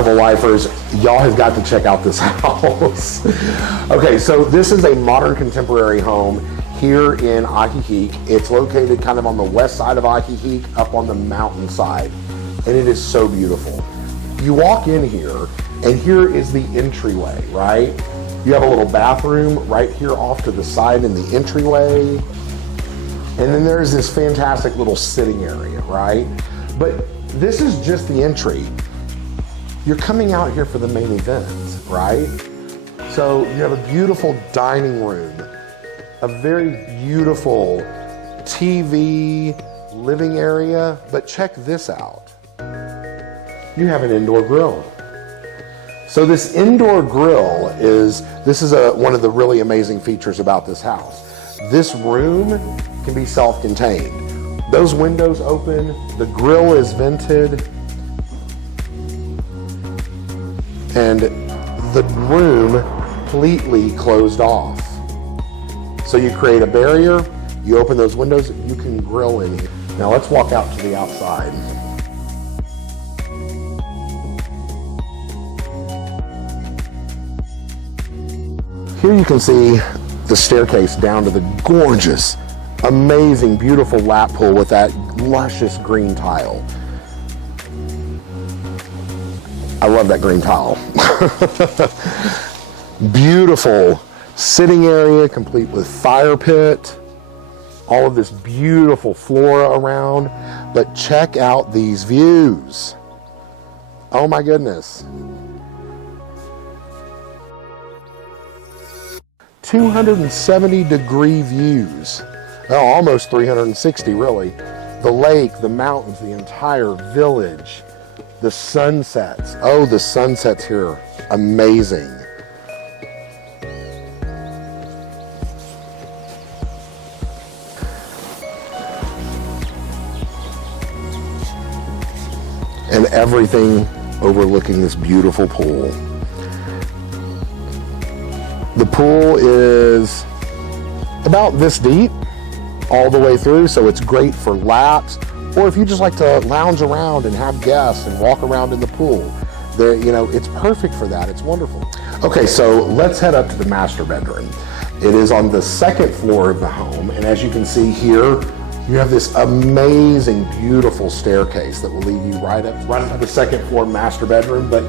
remarkable lifers, y'all have got to check out this house. Okay, so this is a modern contemporary home here in Ajijic. It's located kind of on the west side of Ajijic, up on the mountainside, and it is so beautiful. You walk in here, and here is the entryway, right? You have a little bathroom right here off to the side in the entryway, and then there's this fantastic little sitting area, right? But this is just the entry. You're coming out here for the main event, right? So you have a beautiful dining room, a very beautiful TV living area, but check this out. You have an indoor grill. So this indoor grill is one of the really amazing features about this house. This room can be self-contained. Those windows open, the grill is vented, and the room completely closed off. So you create a barrier, you open those windows, you can grill in here. Now let's walk out to the outside. Here you can see the staircase down to the gorgeous, amazing, beautiful lap pool with that luscious green tile. I love that green tile. Beautiful sitting area, complete with fire pit, all of this beautiful flora around, but check out these views. Oh my goodness. 270-degree views. Oh, almost 360 really. The lake, the mountains, the entire village, the sunsets. Oh, the sunsets here, amazing. And everything overlooking this beautiful pool. The pool is about this deep all the way through, so it's great for laps, or if you just like to lounge around and have guests and walk around in the pool. There, you know, it's perfect for that. It's wonderful. Okay, so let's head up to the master bedroom. It is on the second floor of the home, and as you can see here, you have this amazing, beautiful staircase that will lead you right up to the second floor master bedroom. But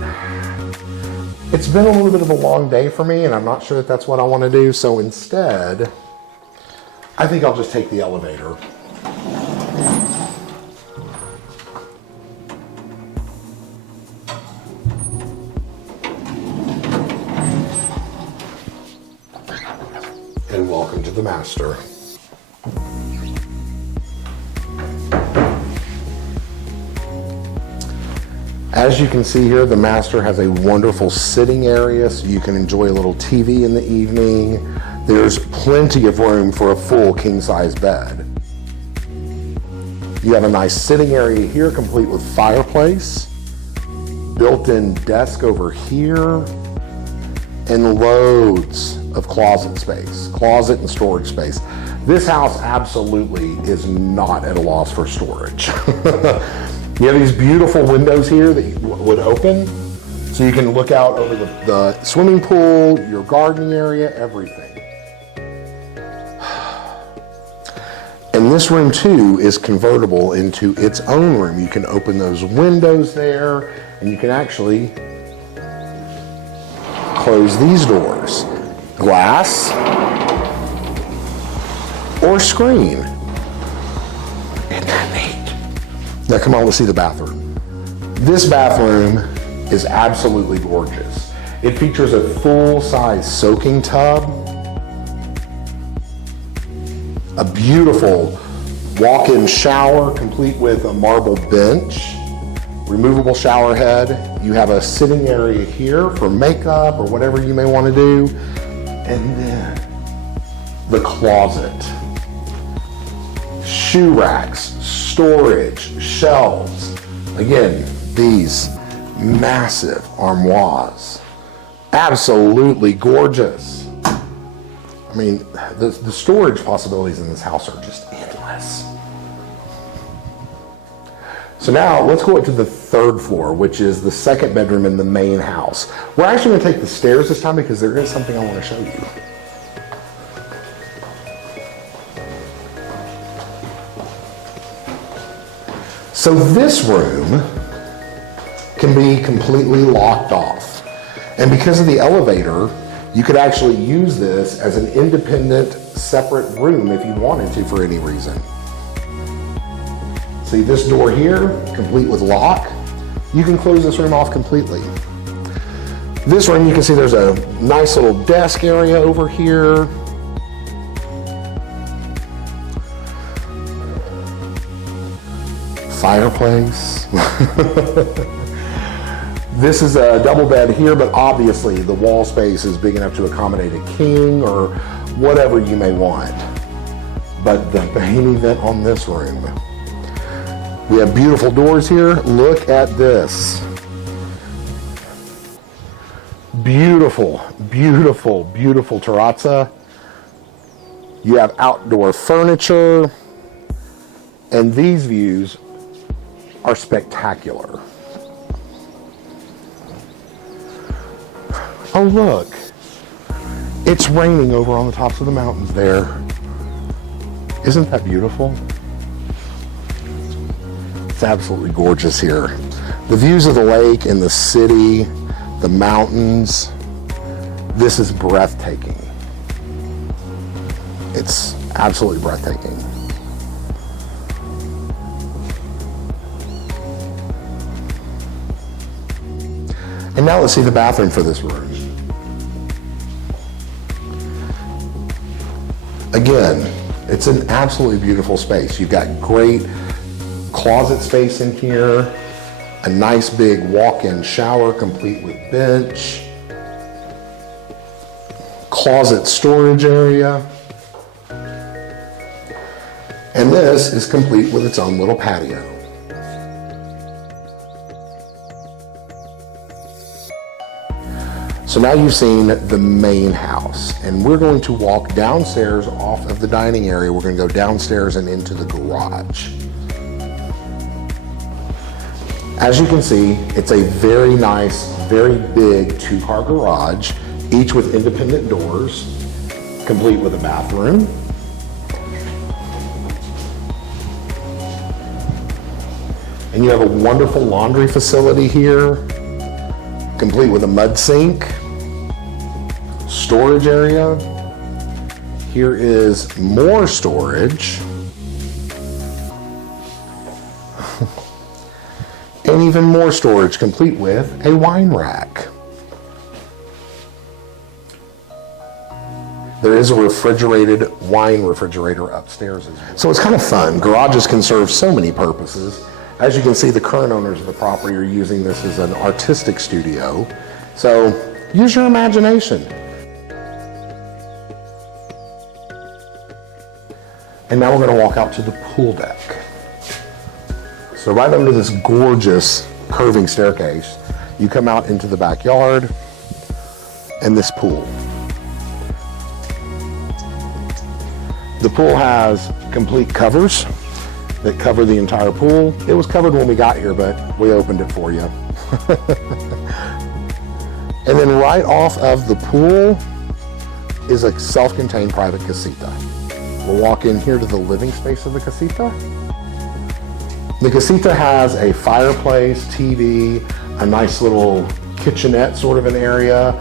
it's been a little bit of a long day for me, and I'm not sure that that's what I want to do. So instead, I think I'll just take the elevator. And welcome to the master. As you can see here, the master has a wonderful sitting area, so you can enjoy a little TV in the evening. There's plenty of room for a full king-size bed. You have a nice sitting area here, complete with fireplace, built-in desk over here, and loads of closet space, closet and storage space. This house absolutely is not at a loss for storage. You have these beautiful windows here that would open, so you can look out over the swimming pool, your gardening area, everything. And this room too is convertible into its own room. You can open those windows there, and you can actually close these doors. Glass or screen. Isn't that neat? Now come on, let's see the bathroom. This bathroom is absolutely gorgeous. It features a full-size soaking tub, a beautiful walk-in shower complete with a marble bench, removable shower head. You have a sitting area here for makeup or whatever you may want to do. And then the closet. Shoe racks, storage, shelves. Again, these massive armoires. Absolutely gorgeous. I mean, the storage possibilities in this house are just endless. So now let's go up to the third floor, which is the second bedroom in the main house. We're actually gonna take the stairs this time because there is something I wanna show you. So this room can be completely locked off. And because of the elevator, you could actually use this as an independent, separate room if you wanted to for any reason. See this door here, complete with lock. You can close this room off completely. This room, you can see there's a nice little desk area over here. Fireplace. This is a double bed here, but obviously the wall space is big enough to accommodate a king or whatever you may want. But the main event on this room, we have beautiful doors here. Look at this. Beautiful, beautiful, beautiful terrazza. You have outdoor furniture, and these views are spectacular. Oh look, it's raining over on the tops of the mountains there. Isn't that beautiful? It's absolutely gorgeous here. The views of the lake and the city, the mountains, this is breathtaking. It's absolutely breathtaking. And now let's see the bathroom for this room. Again, it's an absolutely beautiful space. You've got great closet space in here, a nice big walk-in shower complete with bench, closet storage area, and this is complete with its own little patio. So now you've seen the main house, and we're going to walk downstairs off of the dining area. We're going to go downstairs and into the garage. As you can see, it's a very nice, very big two-car garage, each with independent doors, complete with a bathroom. And you have a wonderful laundry facility here, complete with a mud sink, storage area. Here is more storage. And even more storage, complete with a wine rack. There is a refrigerated wine refrigerator upstairs as well. So it's kind of fun. Garages can serve so many purposes. As you can see, the current owners of the property are using this as an artistic studio. So use your imagination. And now we're going to walk out to the pool deck. So right under this gorgeous curving staircase, you come out into the backyard and this pool. The pool has complete covers that cover the entire pool. It was covered when we got here, but we opened it for you. And then right off of the pool is a self-contained private casita. We'll walk in here to the living space of the casita. The casita has a fireplace, TV, a nice little kitchenette sort of an area.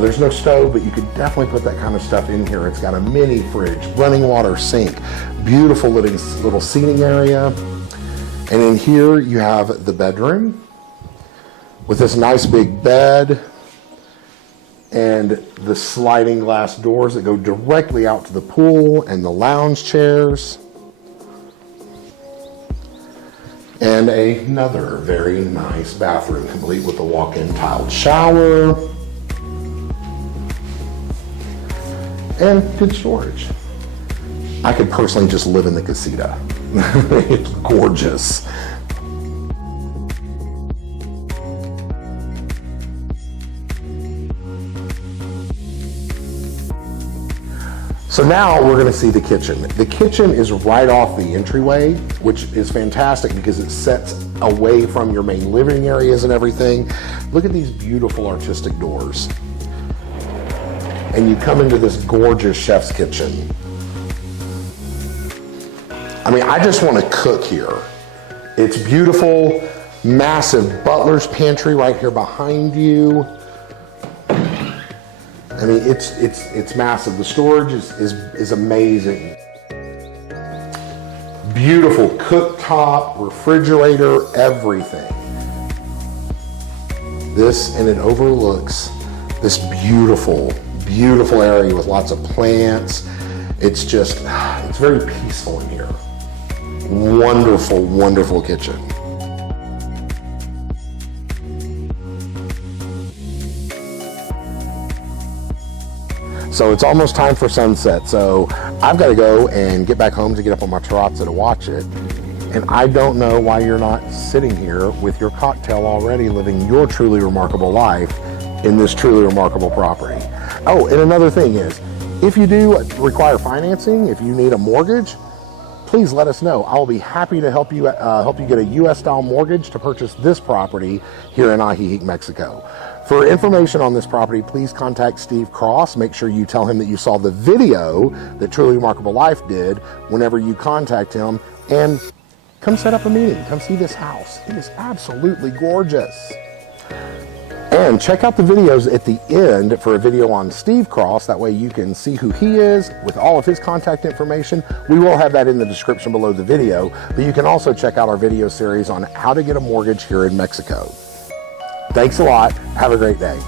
There's no stove, but you could definitely put that kind of stuff in here. It's got a mini fridge, running water sink, beautiful little seating area. And in here you have the bedroom with this nice big bed and the sliding glass doors that go directly out to the pool and the lounge chairs. And another very nice bathroom, complete with a walk-in tiled shower and good storage. I could personally just live in the casita. It's gorgeous. So now we're gonna see the kitchen. The kitchen is right off the entryway, which is fantastic because it sets away from your main living areas and everything. Look at these beautiful artistic doors. And you come into this gorgeous chef's kitchen. I mean, I just wanna cook here. It's beautiful, massive butler's pantry right here behind you. I mean, it's massive. The storage is amazing. Beautiful cooktop, refrigerator, everything. This, and it overlooks this beautiful, beautiful area with lots of plants. It's just, it's very peaceful in here. Wonderful, wonderful kitchen. So it's almost time for sunset, so I've got to go and get back home to get up on my terrazza to watch it. And I don't know why you're not sitting here with your cocktail already, living your truly remarkable life in this truly remarkable property. Oh, and another thing is, if you do require financing, if you need a mortgage, please let us know. I'll be happy to help you get a U.S. style mortgage to purchase this property here in Ajijic, Mexico. For information on this property, please contact Steve Cross. Make sure you tell him that you saw the video that Truly Remarkable Life did whenever you contact him, and come set up a meeting. Come see this house. It is absolutely gorgeous. And check out the videos at the end for a video on Steve Cross. That way you can see who he is with all of his contact information. We will have that in the description below the video, but you can also check out our video series on how to get a mortgage here in Mexico. Thanks a lot. Have a great day.